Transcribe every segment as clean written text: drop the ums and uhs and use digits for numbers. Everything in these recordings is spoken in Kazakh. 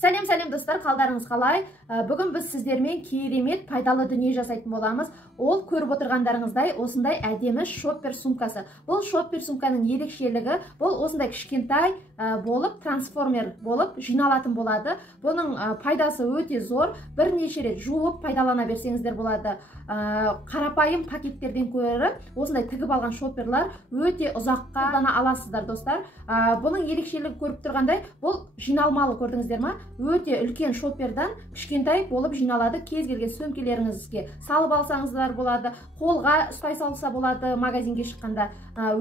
Сәлем достар, қалдарыңыз қалай? Бүгін біз сіздермен керемет пайдалы дүние жасайтын боламыз. Ол көріп отырғандарыңыздай осындай әдемі шоппер сумкасы. Бұл шоппер сумканың ерекшелігі, бұл осындай кішкентай болып, трансформер болып жиналатын болады. Бұның пайдасы өте зор. Бірнеше рет жуып пайдалана берсеңіздер болады. Қарапайым пакеттерден көрі осындай тігіп алған шопперлар өте ұзаққа қолдана аласыздар достар. Бұның ерекшелігі көріп тұрғандай, бұл жиналмалы, көрдіңіздер ма? Өте үлкен шоппердан кішкентай болып жиналады. Кез келген сөмкелеріңізге салып алсаңыздар болады, қолға ұстай салса болады магазинге шыққанда.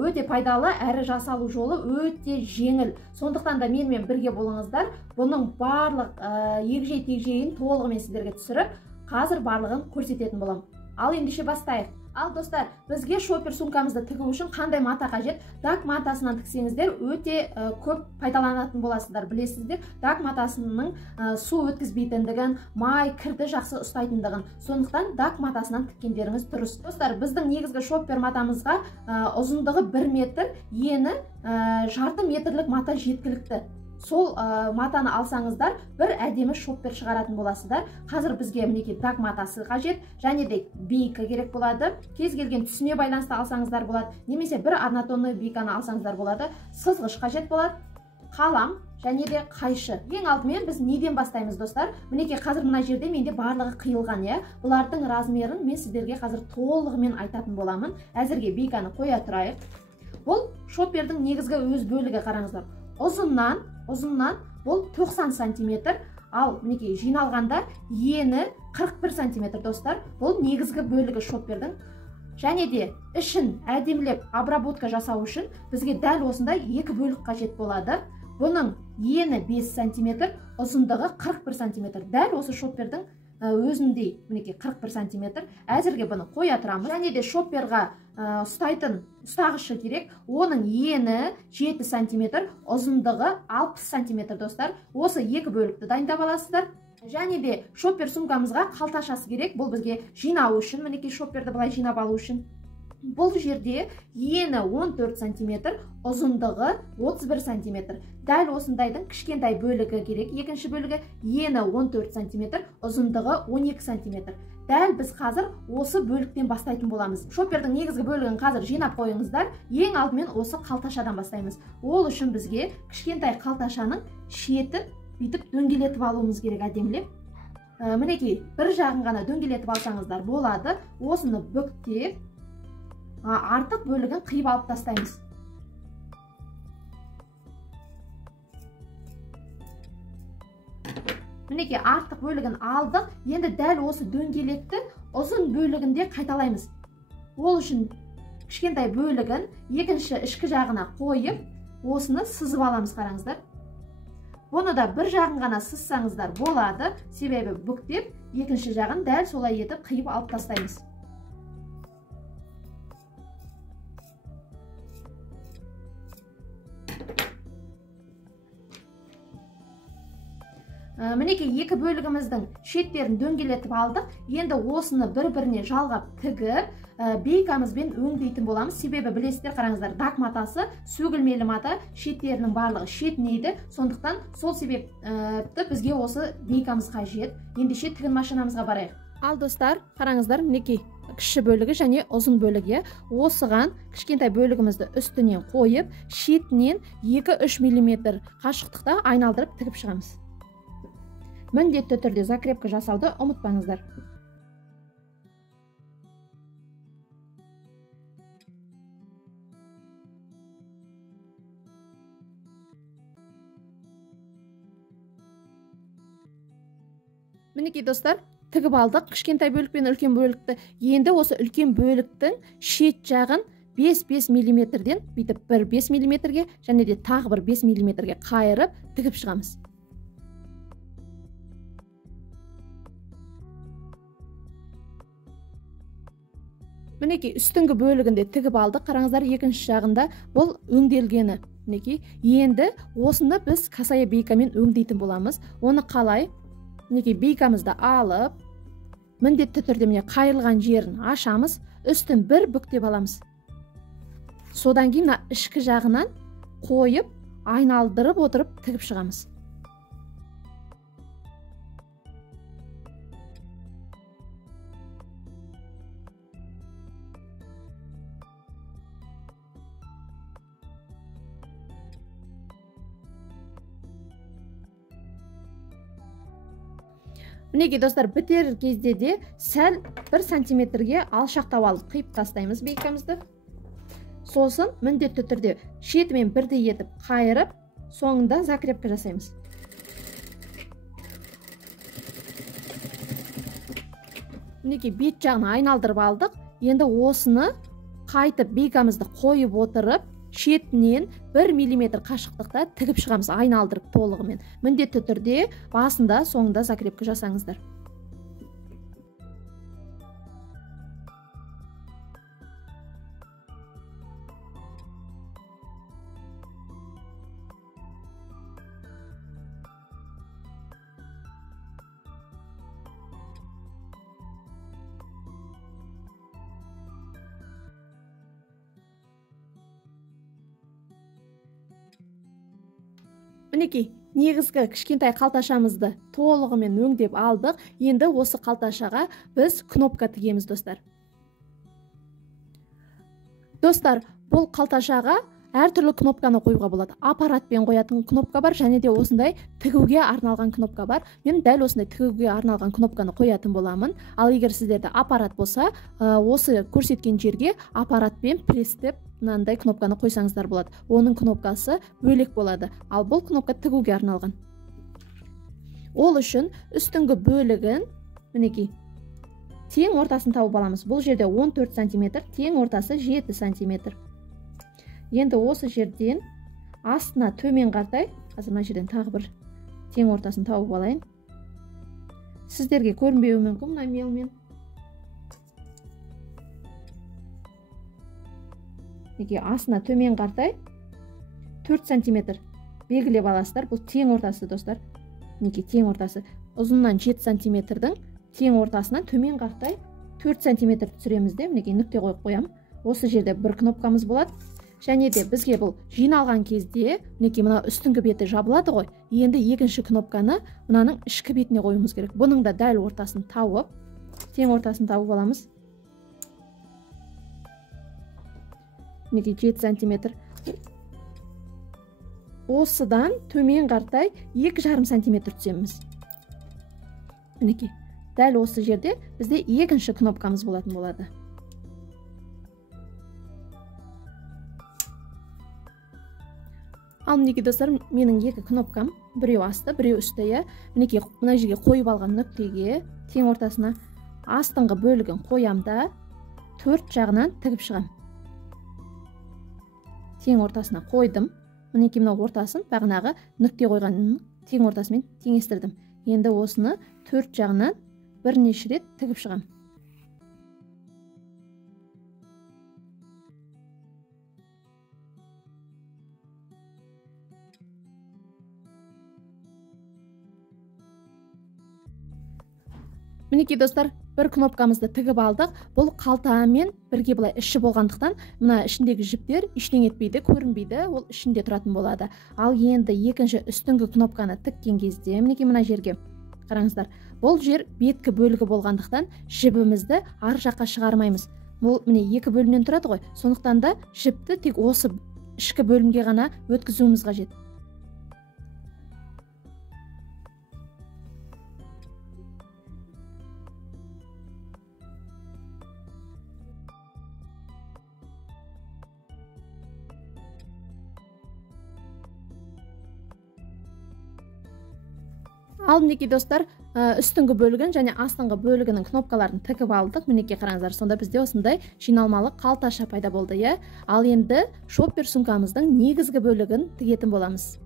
Өте пайдалы, әрі жасалу жолы өте жеңіл. Сондықтан да менімен бірге болыңыздар. Бұның барлық егжей-тегжейін толығымен сіздерге түсіріп, қазір барлығын көрсететін боламын. Ал ендеше бастайық. Ал достар, бізге шоппер сумкамызды тігу үшін қандай мата қажет? Дак матасынан тіксеңіздер өте көп пайдаланатын боласыздар. Білесіздер, дак матасының су өткізбейтіндігін, май, кірді жақсы ұстайтындығын. Сондықтан дак матасынан тіккендеріңіз дұрыс. Достар, біздің негізгі шоппер матамызға ұзындығы 1 метр, ені жарты метрлік мата жеткілікті. Сол матаны алсаңыздар, бір әдемі шоппер шығаратын боласыздар. Қазір бізге мінекей дак матасы қажет, және де бейка керек болады. Кез келген түсіне байланысты алсаңыздар болады, немесе бір однотонный бейканы алсаңыздар болады. Сызғыш қажет болады, қалам және де қайшы. Ең алдымен біз неден бастаймыз достар? Мінекей қазір мына жерде менде барлығы қиылған, бұлардың размерін мен сіздерге қазір толығымен айтатын боламын. Әзірге бейканы қоя тұрайық. Бұл шоппердің негізгі өз бөлігі, қараңыздар. Ұзыннан бұл 90 сантиметр, ал мінекей жиналғанда ені 41 сантиметр достар. Бұл негізгі бөлігі шоппердің. Және де ішін әдемілеп обработка жасау үшін бізге дәл осындай 2 бөлік қажет болады. Бұның ені 5 сантиметр, ұзындығы 41 сантиметр. Дәл осы шоппердің өзіндей мінекей 41 сантиметр. Әзірге бұны қоя тұрамыз. Және де шопперға ұстайтын ұстағышы керек. Оның ені 7 сантиметр, ұзындығы 60 сантиметр достар. Осы 2 бөлікті дайындап аласыздар. Және де шоппер сумкамызға қалташасы керек. Бұл бізге жинау үшін, мінекей шопперді былай жинап алу үшін. Бұл жерде ені 14 сантиметр, ұзындығы 31 сантиметр. Дәл осындайдың кішкентай бөлігі керек. Екінші бөлігі ені 14 сантиметр, ұзындығы 12 сантиметр. Дәл біз қазір осы бөліктен бастайтын боламыз. Шоппердің негізгі бөлігін қазір жинап қойыңыздар. Ең алдымен осы қалташадан бастаймыз. Ол үшін бізге кішкентай қалташаның шетін бүйтіп дөңгелетіп алуымыз керек әдемілеп. Мінекей бір жағын ғана дөңгелетіп алсаңыздар болады. Осыны бүктеп, артық бөлігін қиып алып тастаймыз. Мінекей артық бөлігін алдық. Енді дәл осы дөңгелекті ұзын бөлігінде қайталаймыз. Ол үшін кішкентай бөлігін екінші ішкі жағына қойып, осыны сызып аламыз, қараңыздар. Бұны да бір жағын ғана сызсаңыздар болады, себебі бүктеп, екінші жағын дәл солай етіп қиып алып тастаймыз. Мінекей 2 бөлігіміздің шеттерін дөңгелетіп алдық. Енді осыны бір-біріне жалғап тігіп, бейкамызбен өңдейтін боламыз. Себебі білесіздер, қараңыздар, дак матасы сөгілмелі мата, шеттерінің барлығы шетінейді. Сондықтан сол себепті бізге осы бейкамыз қажет. Ендеше тігін машинамызға барайық. Ал достар, қараңыздар, мінекей кіші бөлігі және ұзын бөлігі. Осыған кішкентай бөлігімізді үстінен қойып, шетінен 2-3 мм қашықтықта айналдырып тігіп шығамыз. Міндетті түрде закрепка жасауды ұмытпаңыздар. Мінекей достар, тігіп алдық кішкентай бөлік пен үлкен бөлікті. Енді осы үлкен бөліктің шет жағын 5 мм-ден бүйтіп 5 мм-ге және де тағы бір 5 мм-ге қайырып тігіп шығамыз. Мінекей үстіңгі бөлігінде тігіп алдық. Қараңыздар, екінші жағында бұл өңделгені. Мінекей, енді осыны біз касая бейкамен өңдейтін боламыз. Оны қалай? Мінекей бейкамызды алып, міндетті түрде міне қайырылған жерін ашамыз, үстін бір бүктеп аламыз. Содан кейін ішкі жағынан қойып, айналдырып отырып тігіп шығамыз. Мінекей достар, бітер кезде де сәл 1 сантиметрге алшақтап алып қиып тастаймыз бейкамызды. Сосын міндетті түрде шетімен бірдей етіп қайырып, соңында закрепка жасаймыз. Мінекей бет жағын айналдырып алдық. Енді осыны қайтып бейкамызды қойып отырып, шетінен 1 мм қашықтықта тігіп шығамыз, айналдырып толығымен. Міндетті түрде басында, соңында закрепка жасаңыздар. Мінекей, негізгі кішкентай қалташамызды толығымен өңдеп алдық. Енді осы қалташаға біз кнопка тігеміз, достар. Достар, бұл қалташаға әртүрлі кнопканы қоюға болады. Аппаратпен қоятын кнопка бар, және де осындай тігуге арналған кнопка бар. Мен дәл осындай тігуге арналған кнопканы қоятын боламын. Ал егер сіздерде аппарат болса, осы көрсеткен жерге аппаратпен престеп мынандай кнопканы қойсаңыздар болады. Оның кнопкасы бөлек болады. Ал бұл кнопка тігуге арналған. Ол үшін үстіңгі бөлігін, мінекей, тең ортасын тауып аламыз. Бұл жерде 14 см, тең ортасы 7 см. Енді осы жерден астына төмен қартай, қазір мына жерден тағы бір тең ортасын тауып алайын. Сіздерге көрінбеуі мүмкін мына мелмен. Астына төмен қартай 4 см белгілеп аласыздар. Бұл тең ортасы, достар. Тең ортасы. Ұзыннан 7 см-дің тең ортасынан төмен қартай 4 см түсіреміз де, нүкте қойып қоям. Осы жерде бір кнопкамыз болады. Және де бізге бұл жиналған кезде, мына үстіңгі беті жабылады ғой. Енді екінші кнопканы мынаның ішкі бетіне қоюымыз керек. Бұның да дәл ортасын тауып, тең ортасын тауып аламыз. 7 см. Осыдан төмен қартай 2,5 см түсеміз. Дәл осы жерде бізде екінші кнопкамыз болатын болады. Ал достар, менің екі кнопкам, біреу асты, біреу үсті. Мына жерге қойып алған нүктеге тең ортасына астыңғы бөлігін қоямда 4 жағынан тігіп шығам. Тең ортасына қойдым. Мына ортасын бағанағы нүкте қойғанның тең ортасымен теңестірдім. Енді осыны 4 жағынан бірнеше рет тігіп шығам. Мінекей достар, бір кнопкамызды тігіп алдық. Бұл қалтамен бірге былай іші болғандықтан, мына ішіндегі жіптер ештеңе етпейді, көрінбейді, ол ішінде тұратын болады. Ал енді екінші үстіңгі кнопканы тіккен кезде, мінекей мына жерге қараңыздар. Бұл жер беткі бөлігі болғандықтан жібімізді ар жаққа шығармаймыз. Бұл екі бөлімнен тұрады ғой. Сондықтан да жіпті тек осы ішкі бөлімге ғана өткізуіміз қажет. Ал мінекей достар, үстіңгі бөлігін және астыңғы бөлігінің кнопкаларын тігіп алдық. Мінекей қараңыздар, сонда бізде осындай жиналмалы қалташа пайда болды. Ал енді шоппер сумкамыздың негізгі бөлігін тігетін боламыз.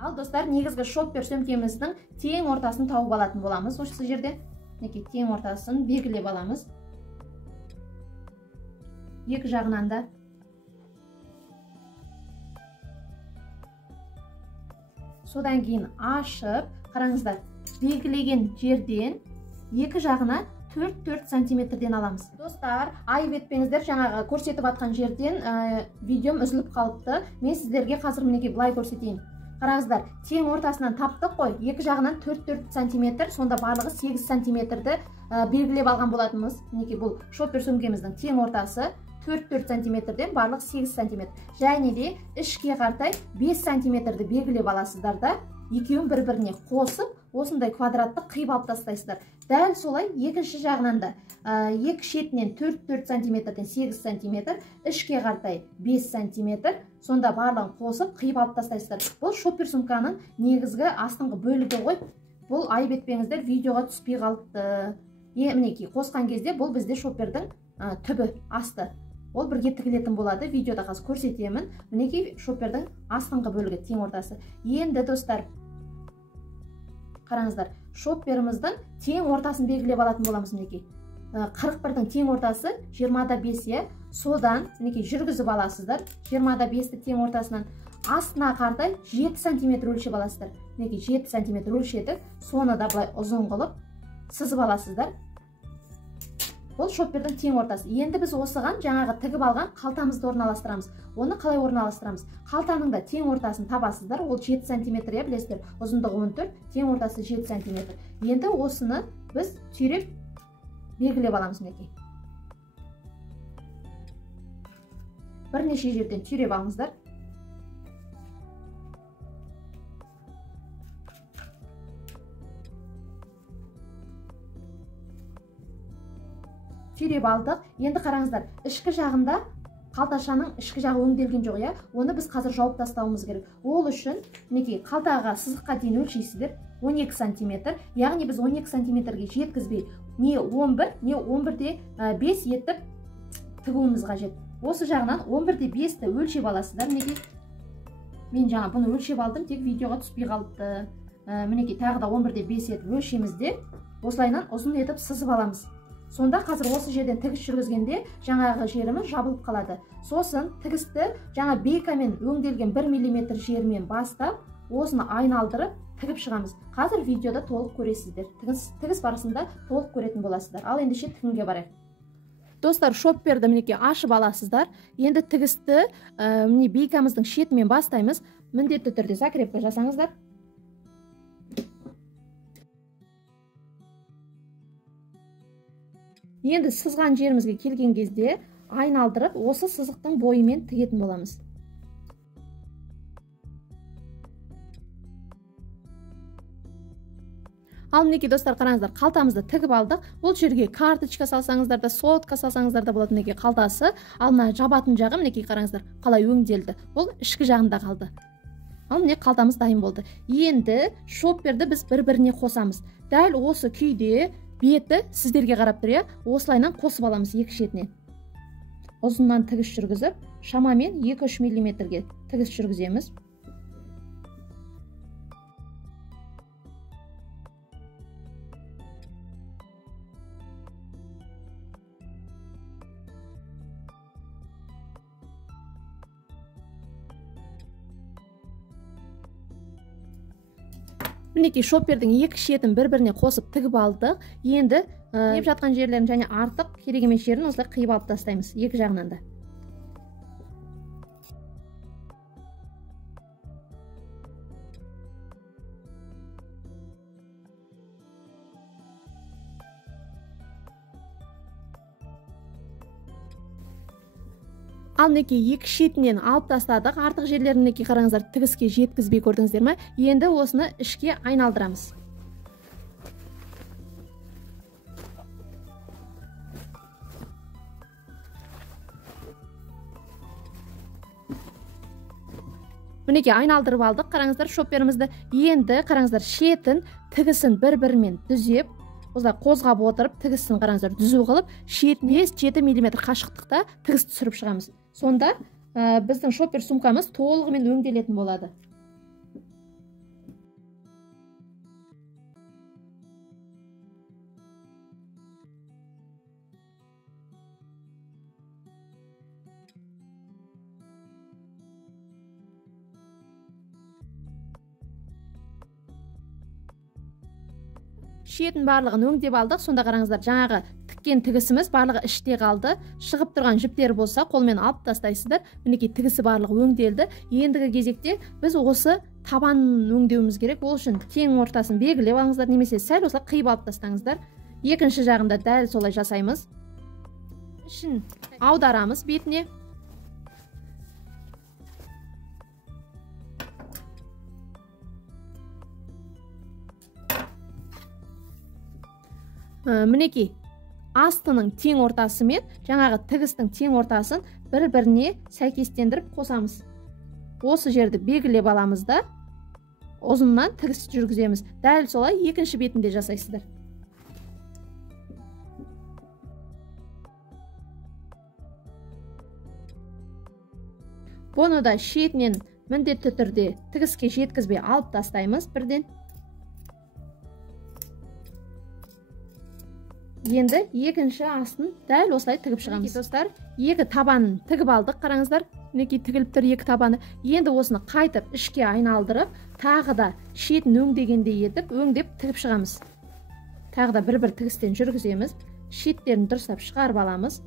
Ал достар, негізгі шоппер сөмкеміздің тең ортасын тауып алатын боламыз. Осы жерде мінекей тең ортасын белгілеп аламыз. Екі жағынан да. Содан кейін ашып, қараңыздар, белгілеген жерден екі жағына 4-4 сантиметрден аламыз. Достар, айып етпеңіздер, жаңағы көрсетіп атқан жерден видеом үзіліп қалыпты. Мен сіздерге қазір мінекей былай көрсетейін. Қараңыздар, тең ортасынан таптық қой, екі жағынан 4-4 сантиметр, сонда барлығы 8 сантиметрді белгілеп алған болатынымыз. Мінекей бұл шоппер сөмкеміздің тең ортасы 4-4 сантиметрден барлық 8 сантиметр. Және де ішке қартай 5 сантиметрді белгілеп аласыздар да. екеуін бір-біріне қосып, осындай квадратты қиып алып тастайсыздар. Дәл солай екінші жағынан да екі шетінен 4 сантиметрден 8 сантиметр, ішке қартай 5 сантиметр, сонда барлығын қосып қиып алып тастайсыздар. Бұл шоппер сумканың негізгі астыңғы бөлігі ғой. Бұл айып етпеңіздер, видеоға түспей қалыпты. Мінекей қосқан кезде бұл бізде шоппердің түбі, асты. Ол бірге тігілетін болады. Видеода қазір көрсетемін. Мінекей шоппердің астыңғы бөлігі, тең ортасы. Енді достар, қараңыздар, шопперіміздің тең ортасын белгілеп алатын боламыз. Мінекей 41-дің тең ортасы 20-да 5, содан мінекей жүргізіп аласыздар. 20-да 5-ті тең ортасынан астына қартай 7 сантиметр өлшеп аласыздар. Мінекей 7 сантиметр өлшетіп, соны да былай ұзын қылып сызып аласыздар. Бұл шоппердің тең ортасы. Енді біз осыған жаңағы тігіп алған қалтамызды орналастырамыз. Оны қалай орналастырамыз? Қалтаның да тең ортасын табасыздар. Ол 7 сантиметр, білесіздер. Ұзындығы 14, тең ортасы 7 сантиметр. Енді осыны біз түйреп белгілеп аламыз. Мінекей. Бірнеше жерден түйреп алыңыздар. Түйреп алдық. Енді қараңыздар, ішкі жағында қалташаның ішкі жағы өңделген жоқ, иә? Оны біз қазір жауып тастауымыз керек. Ол үшін мінекей қалтаға сызыққа дейін өлшейсіздер. 12 сантиметр. Яғни біз 12 сантиметрге жеткізбей, не 11, не 11-де 5 етіп тігуіміз қажет. Осы жағынан 11-де 5-ті өлшеп аласыздар. Мінекей мен жаңа бұны өлшеп алдым, тек видеоға түспей қалыпты. Мінекей тағы да 11-де 5 етіп өлшемізде осылайынан ұзын етіп сызып аламыз. Сонда қазір осы жерден тігіс жүргізгенде жаңағы жеріміз жабылып қалады. Сосын тігісті жаңа бейкамен өңделген 1 мм жермен бастап, осыны айналдырып тігіп шығамыз. Қазір видеода толық көресіздер. Тігіс барысында толық көретін боласыздар. Ал ендеше тігінге барайық. Достар, шопперді мінекей ашып аласыздар. Енді тігісті міне бейкамыздың шетімен бастаймыз. Міндетті түрде закрепка жасаңыздар. Енді сызған жерімізге келген кезде айналдырып, осы сызықтың бойымен тігетін боламыз. Ал мінекей достар, қараңыздар, қалтамызды тігіп алдық. Бұл жерге карточка салсаңыздар да, сотка салсаңыздар да болады. Мінекей қалтасы, ал мына жабатын жағы мінекей қараңыздар, қалай өңделді. Бұл ішкі жағында қалды. Ал міне қалтамыз дайын болды. Енді шопперді біз бір-біріне қосамыз. Дәл осы күйде беті сіздерге қарап тұр, осылайынан қосып аламыз екі шетінен. Ұзыннан тігіс жүргізіп, шамамен 2-3 мм-ге тігіс жүргіземіз. Мінекей шоппердің екі шетін бір-біріне қосып тігіп алдық. Енді тігіп жатқан жерлерін және артық керек емес жерін осылай қиып алып тастаймыз екі жағынан да. Ал мінекей екі шетінен алып тастадық. Артық жерлерін мінекей қараңыздар, тігіске жеткізбей көрдіңіздер ме? Енді осыны ішке айналдырамыз. Мінекей айналдырып алдық. Қараңыздар, шопперімізді. Енді қараңыздар, шетін тігісін бір-бірімен түзеп, осылай қозғап отырып, тігісін қараңыздар түзу қылып, шетіне 7 мм қашықтықта тігіс түсіріп шығамыз. Сонда біздің шоппер сумкамыз толығымен өңделетін болады. Шетін барлығын өңдеп алдық. Сонда қараңыздар, жаңағы тіккен тігісіміз барлығы іште қалды. Шығып тұрған жіптер болса, қолмен алып тастайсыздар. Мінекей тігісі барлығы өңделді. Ендігі кезекте біз осы табан өңдеуіміз керек. Ол үшін тең ортасын белгілеп алыңыздар, немесе сәл осылай қиып алып тастаңыздар. Екінші жағында дәл солай жасаймыз. Ішін аударамыз бетіне. мінекей астының тең ортасы мен жаңағы тігістің тең ортасын бір-біріне сәйкестендіріп қосамыз. Осы жерді белгілеп аламыз да ұзыннан тігіс жүргіземіз. Дәл солай екінші бетінде жасайсыздар. Бұны да шетінен міндетті түрде тігіске жеткізбей алып тастаймыз бірден. Енді екінші астын дәл осылай тігіп шығамыз. Достар, екі табанын тігіп алдық, қараңыздар. Мінекей тігіліп тұр екі табаны. Енді осыны қайтып ішке айналдырып, тағы да шетін өңдегендей етіп, өңдеп тігіп шығамыз. Тағы да бір-бір тігістен жүргіземіз. Шеттерін дұрыстап шығарып аламыз.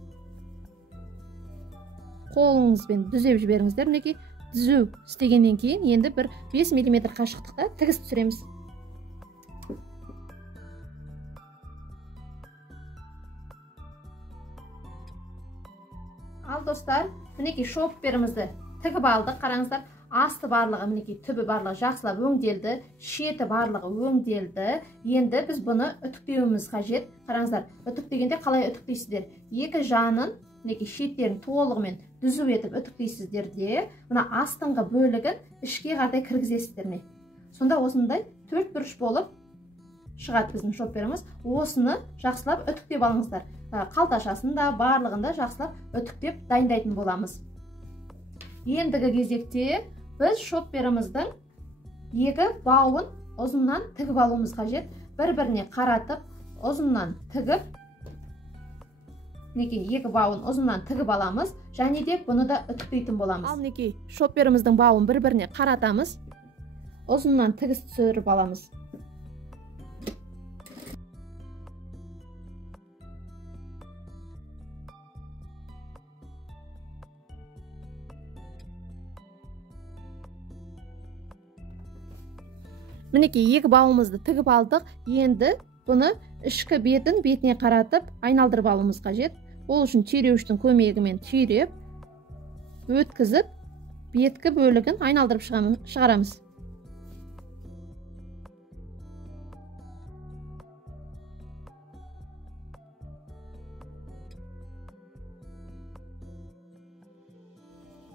Қолыңызбен дүзеп жіберіңіздер. Мінекей түзу істегеннен кейін енді бір 5 мм қашықтықта тігіс түсіреміз. Ал достар, мінекей шопперімізді тігіп алдық, қараңыздар. Асты барлығы, мінекей түбі барлығы жақсылап өңделді, шеті барлығы өңделді. Енді біз бұны үтіктеуіміз қажет. Қараңыздар, үтіктегенде қалай үтіктейсіздер? Екі жанын, мінекей шеттерін толығымен түзу етіп үтіктейсіздер де, мына астыңғы бөлігін ішке қарай кіргізесіздер. Сонда осындай төрт бұрыш болып шығады біздің шопперіміз. Осыны жақсылап үтіктеп алыңыздар. Қалташасында барлығында жақсылап үтіктеп дайындайтын боламыз. Ендігі кезекте біз шопперіміздің екі бауын ұзыннан тігіп алуымыз қажет. Бір-біріне қаратып, ұзыннан тігіп, мінекей екі бауын ұзыннан тігіп аламыз, және де бұны да үтіктейтін боламыз. Ал мінекей шопперіміздің бауын бір-біріне қаратамыз, ұзыннан тігіс түсіріп аламыз. Мінекей екі бауымызды тігіп алдық. Енді бұны ішкі бетіне қаратып айналдырып алуымыз қажет. Ол үшін түйреуіштің көмегімен түйреп, өткізіп, беткі бөлігін айналдырып шығарамыз.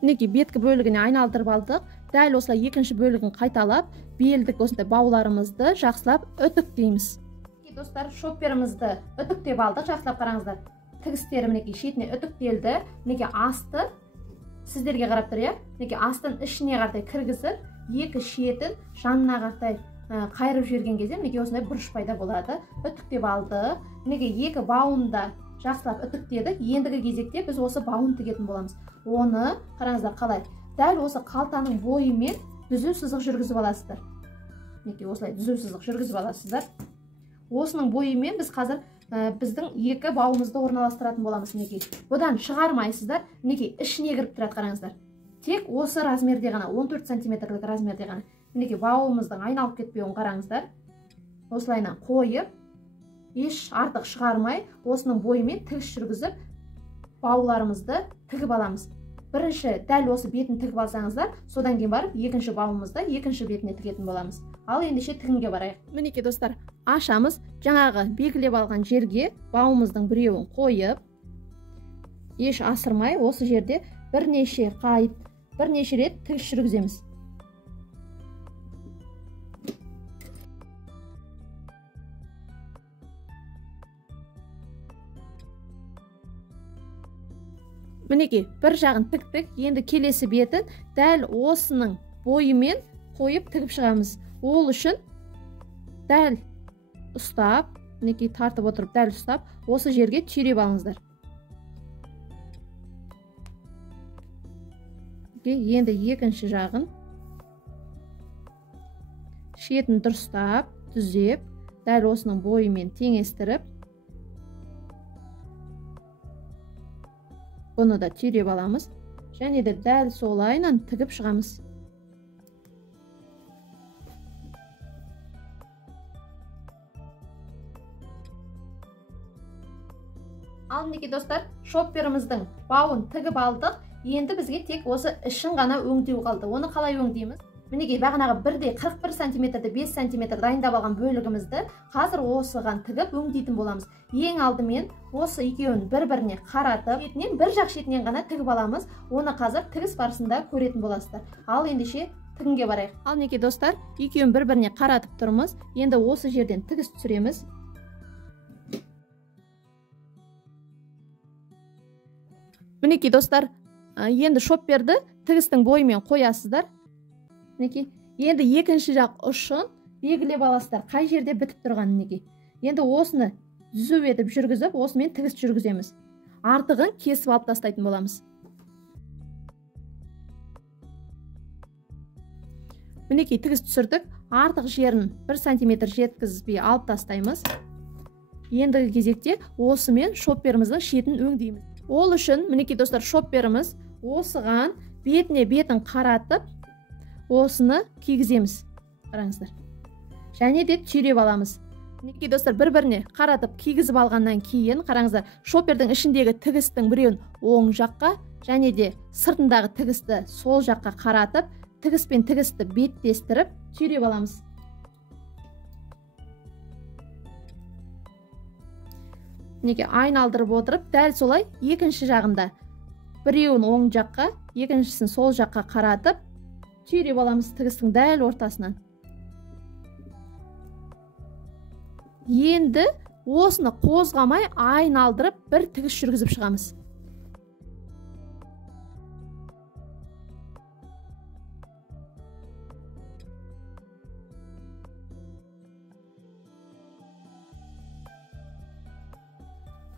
Мінекей беткі бөлігіне айналдырып алдық. Дәл осылай екінші бөлігін қайталап, белдік осындай бауларымызды жақсылап үтіктейміз. Достар, шопперімізді үтіктеп алдық, жақсылап қараңыздар. Тігістері мінекей шетіне үтіктелді. Мінекей асты сіздерге қарап тұр, мінекей астын ішіне қарай кіргізіп, екі шетін жанына қарай қайырып жіберген кезде мінекей осындай бұрыш пайда болады. Үтіктеп алды. Мінекей екі бауында жақсылап үтіктедік. Ендігі кезекте біз осы бауын тігетін боламыз. Оны қараңыздар қалай? Дәл осы қалтаның бойымен түзу сызық жүргізіп аласыздар. Мінекей осылай түзу сызық жүргізіп аласыздар. Осының бойымен біз қазір біздің екі бауымызды орналастыратын боламыз. Мінекей бұдан шығармайсыздар. Мінекей ішіне кіріп тұрады, қараңыздар. Тек осы размерде ғана, 14 сантиметрлік размерде ғана. Мінекей бауымыздың айналып кетпеуін қараңыздар. Осылайынан қойып, еш артық шығармай, осының бойымен тігіс жүргізіп, бауларымызды тігіп аламыз. Бірінші дәл осы бетін тігіп алсаңыздар, содан кейін барып екінші бауымызды екінші бетіне тігетін боламыз. Ал ендеше тігінге барайық. Мінекей достар, ашамыз. Жаңағы белгілеп алған жерге бауымыздың біреуін қойып, еш асырмай осы жерде бірнеше рет тігіс жүргіземіз. Мінекей бір жағын тіктік, енді келесі бетін дәл осының бойымен қойып тігіп шығамыз. Ол үшін дәл ұстап, мінекей тартып отырып дәл ұстап, осы жерге түйреп алыңыздар. Енді екінші жағын шетін дұрыстап, түзеп, дәл осының бойымен теңестіріп, бұны да түйреп аламыз, және де дәл солайынан тігіп шығамыз. Ал мінекей достар, шопперіміздің бауын тігіп алдық. Енді бізге тек осы ішін ғана өңдеу қалды. Оны қалай өңдейміз? Мінекей бағанағы 41 сантиметрді 5 сантиметр дайындап алған бөлігімізді қазір осыған тігіп өңдейтін боламыз. Ең алдымен осы екеуін бір-біріне қаратып, шетінен бір жақ шетінен ғана тігіп аламыз. Оны қазір тігіс барысында көретін боласыздар. Ал ендеше тігінге барайық. Ал мінекей достар, екеуін бір-біріне қаратып тұрмыз. Енді осы жерден тігіс түсіреміз. Мінекей достар, енді шопперді тігістің бойымен қоясыздар. Мінекей, енді екінші жақ ұшын белгілеп аласыздар, қай жерде бітіп тұрғанын. Мінекей, енді осыны түзу етіп жүргізіп, осымен тігіс жүргіземіз. Артығын кесіп алып тастайтын боламыз. Мінекей, тігіс түсірдік. Артық жерін 1 сантиметр жеткізбей алып тастаймыз. Ендігі кезекте осымен шопперіміздің шетін өңдейміз. Ол үшін, мінекей достар, шопперіміз осыған бетіне бетін қаратып, осыны кигіземіз. Қараңыздар. Және де түйреп аламыз. Мінекей достар, бір-біріне қаратып кигізіп алғаннан кейін, қараңыздар, шоппердің ішіндегі тігістің біреуін оң жаққа, және де сыртындағы тігісті сол жаққа қаратып, тігіс пен тігісті беттестіріп, түйреп аламыз. Мінекей, айналдырып отырып, дәл солай екінші жағында біреуін оң жаққа, екіншісін сол жаққа қаратып, түйреп аламыз тігістің дәл ортасынан. Енді осыны қозғамай айналдырып бір тігіс жүргізіп шығамыз.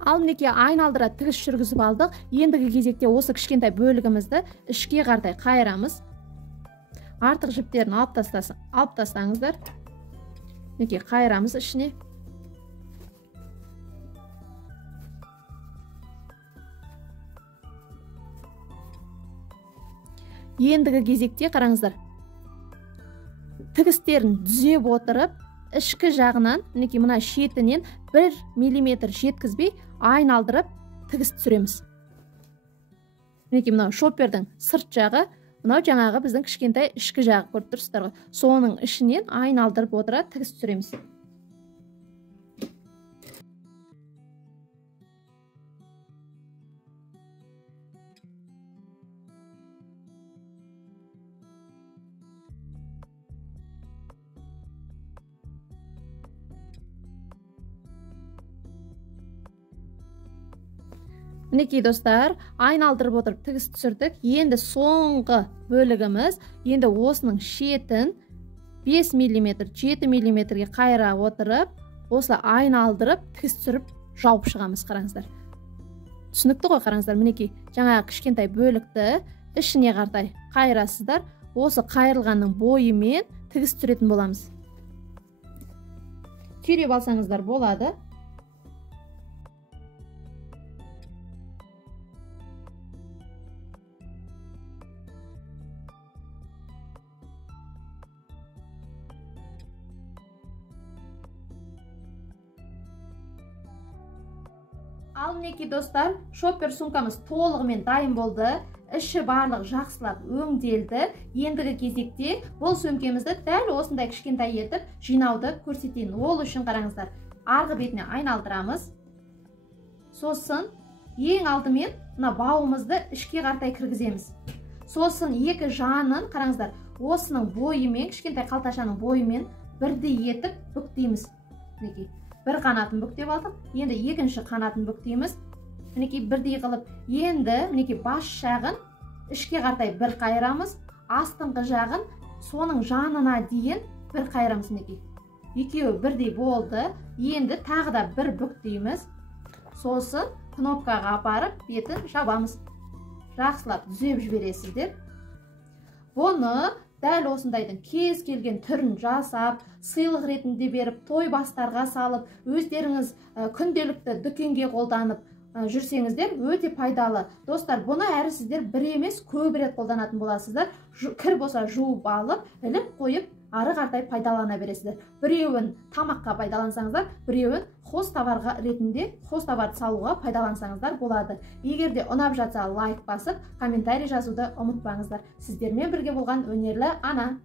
Ал мінекей айналдыра тігіс жүргізіп алдық. Ендігі кезекте осы кішкентай бөлігімізді ішке қарай қайырамыз. Артық жіптерін алып тастаңыздар. Мінекей қайырамыз ішіне. Ендігі кезекте қараңыздар. Тігістерін түзеп отырып, ішкі жағынан, мінекей мына шетінен 1 мм жеткізбей айналдырып тігіс түсіреміз. Мінекей мынау шоппердің сырт жағы, мынау жаңағы біздің кішкентай ішкі жағы, көріп тұрсыздар ғой. Соның ішінен айналдырып отыра тігіс түсіреміз. Мінекей достар, айналдырып отырып тігіс түсірдік. Енді соңғы бөлігіміз, енді осының шетін 5 мм, 7 мм-ге қайыра отырып, осы айналдырып тігіс түсіріп жауып шығамыз. Қараңыздар. Түсінікті ғой, қараңыздар. Мінекей жаңағы кішкентай бөлікті ішіне қарай қайырасыздар. Осы қайырылғанның бойымен тігіс түсіретін боламыз. Түйреп алсаңыздар болады. Ал мінекей достар, шоппер сумкамыз толығымен дайын болды. Іші барлық жақсылап өңделді. Ендігі кезекте бұл сөмкемізді дәл осындай кішкентай етіп жинауды көрсетейін. Ол үшін қараңыздар, арғы бетіне айналдырамыз. Сосын ең алдымен мына бауымызды ішке қарай кіргіземіз. Сосын екі жанын қараңыздар, осының бойымен, кішкентай қалташаның бойымен бірдей етіп бүктейміз. Мінекей бір қанатын бүктеп алдық. Енді екінші қанатын бүктейміз. Мінекей бірдей қылып, енді мінекей бас жағын ішке қарай бір қайырамыз, астыңғы жағын соның жанына дейін бір қайырамыз. Мінекей екеуі бірдей болды. Енді тағы да бір бүктейміз. Сосын кнопкаға апарып бетін жабамыз. Жақсылап түзеп жібересіздер. Бұны дәл осындайдың кез келген түрін жасап, сыйлық ретінде беріп, той бастарға салып, өздеріңіз күнделікті дүкенге қолданып жүрсеңіздер өте пайдалы. Достар, бұны әрі сіздер бір емес көп рет қолданатын боласыздар. Кір болса жуып алып, іліп қойып, ары қарай пайдалана бересіздер. Біреуін тамаққа пайдалансаңыздар, біреуін қос товарға ретінде, қос товарды салуға пайдалансаңыздар болады. Егер де ұнап жатса лайк басып, комментарий жазуды ұмытпаңыздар. Сіздермен бірге болған өнерлі ана.